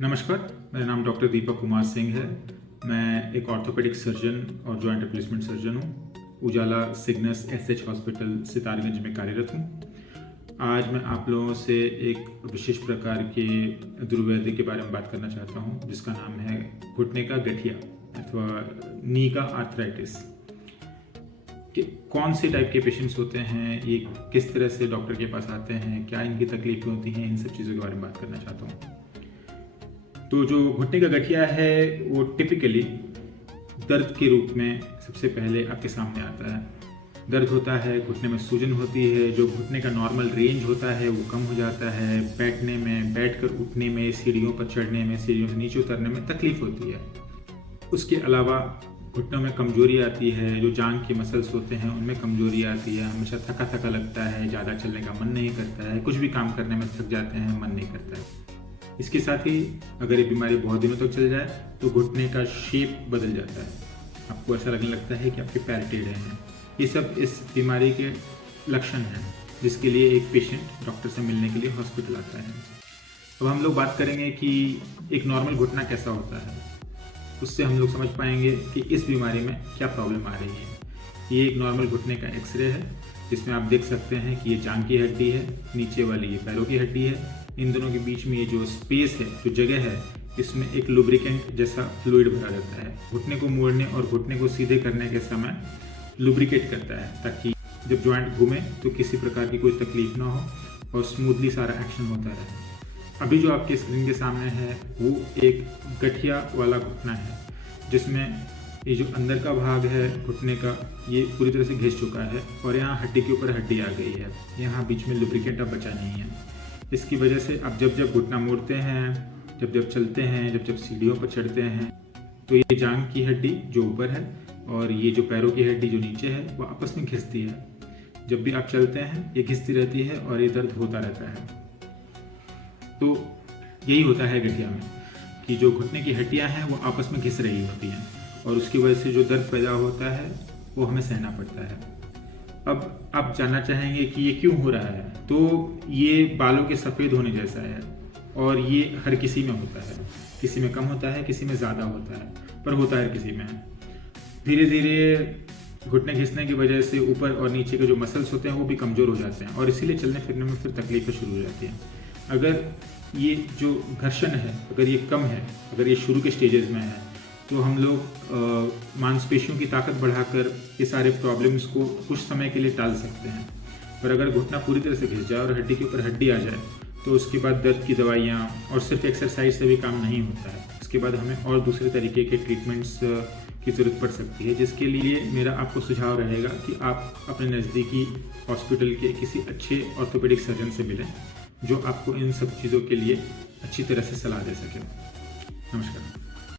नमस्कार, मेरा नाम डॉक्टर दीपक कुमार सिंह है। मैं एक ऑर्थोपेडिक सर्जन और जॉइंट रिप्लेसमेंट सर्जन हूँ। उजाला सिग्नस एसएच हॉस्पिटल सितारगंज में कार्यरत हूँ। आज मैं आप लोगों से एक विशेष प्रकार के दुर्व्याधि के बारे में बात करना चाहता हूँ, जिसका नाम है घुटने का गठिया अथवा नी का आर्थराइटिस। कि कौन से टाइप के पेशेंट्स होते हैं, ये किस तरह से डॉक्टर के पास आते हैं, क्या इनकी तकलीफें होती हैं, इन सब चीज़ों के बारे में बात करना चाहता हूँ। तो जो घुटने का गठिया है वो टिपिकली दर्द के रूप में सबसे पहले आपके सामने आता है। दर्द होता है, घुटने में सूजन होती है, जो घुटने का नॉर्मल रेंज होता है वो कम हो जाता है, बैठने में, बैठकर उठने में, सीढ़ियों पर चढ़ने में, सीढ़ियों से नीचे उतरने में तकलीफ होती है। उसके अलावा घुटनों में कमजोरी आती है, जो जांघ के मसल्स होते हैं उनमें कमजोरी आती है, हमेशा थका थका लगता है, ज़्यादा चलने का मन नहीं करता है, कुछ भी काम करने में थक जाते हैं, मन नहीं करता है। इसके साथ ही अगर ये बीमारी बहुत दिनों तक चल जाए तो घुटने का शेप बदल जाता है, आपको ऐसा लगने लगता है कि आपके पैर टेढ़े हैं। ये सब इस बीमारी के लक्षण हैं, जिसके लिए एक पेशेंट डॉक्टर से मिलने के लिए हॉस्पिटल आता है। अब हम लोग बात करेंगे कि एक नॉर्मल घुटना कैसा होता है, उससे हम लोग समझ पाएंगे कि इस बीमारी में क्या प्रॉब्लम आ रही है। ये एक नॉर्मल घुटने का एक्सरे है, जिसमें आप देख सकते हैं कि ये जांघ की हड्डी है, नीचे वाली ये पैरों की हड्डी है। इन दोनों के बीच में ये जो स्पेस है, जो जगह है, इसमें एक लुब्रिकेंट जैसा फ्लूइड भरा रहता है। घुटने को मोड़ने और घुटने को सीधे करने के समय लुब्रिकेट करता है, ताकि जब जॉइंट घूमे तो किसी प्रकार की कोई तकलीफ ना हो और स्मूथली सारा एक्शन होता रहे। अभी जो आपके स्क्रीन के सामने है वो एक गठिया वाला घुटना है, जिसमें ये जो अंदर का भाग है घुटने का, ये पूरी तरह से घिस चुका है और यहाँ हड्डी के ऊपर हड्डी आ गई है। यहाँ बीच में लुब्रिकेंट अब बचा नहीं है। इसकी वजह से आप जब घुटना मोड़ते हैं, जब चलते हैं, जब सीढ़ियों पर चढ़ते हैं, तो ये जांघ की हड्डी जो ऊपर है और ये जो पैरों की हड्डी जो नीचे है वो आपस में घिसती है। जब भी आप चलते हैं ये घिसती रहती है और ये दर्द होता रहता है। तो यही होता है गठिया में, कि जो घुटने की हड्डियां हैं वो आपस में घिस रही होती हैं और उसकी वजह से जो दर्द पैदा होता है वो हमें सहना पड़ता है। अब आप जानना चाहेंगे कि ये क्यों हो रहा है, तो ये बालों के सफ़ेद होने जैसा है और ये हर किसी में होता है। किसी में कम होता है, किसी में ज़्यादा होता है, पर होता है किसी में। धीरे धीरे घुटने घिसने की वजह से ऊपर और नीचे के जो मसल्स होते हैं वो भी कमज़ोर हो जाते हैं और इसीलिए चलने फिरने में फिर तकलीफें शुरू हो जाती हैं। अगर ये जो घर्षण है, अगर ये कम है, अगर ये शुरू के स्टेजेस में है, तो हम लोग मांसपेशियों की ताकत बढ़ाकर ये सारे प्रॉब्लम्स को कुछ समय के लिए टाल सकते हैं। पर अगर घुटना पूरी तरह से घिस जाए और हड्डी के ऊपर हड्डी आ जाए तो उसके बाद दर्द की दवाइयाँ और सिर्फ एक्सरसाइज से भी काम नहीं होता है। इसके बाद हमें और दूसरे तरीके के ट्रीटमेंट्स की ज़रूरत पड़ सकती है, जिसके लिए मेरा आपको सुझाव रहेगा कि आप अपने नज़दीकी हॉस्पिटल के किसी अच्छे ऑर्थोपेडिक सर्जन से मिलें, जो आपको इन सब चीज़ों के लिए अच्छी तरह से सलाह दे सके। नमस्कार।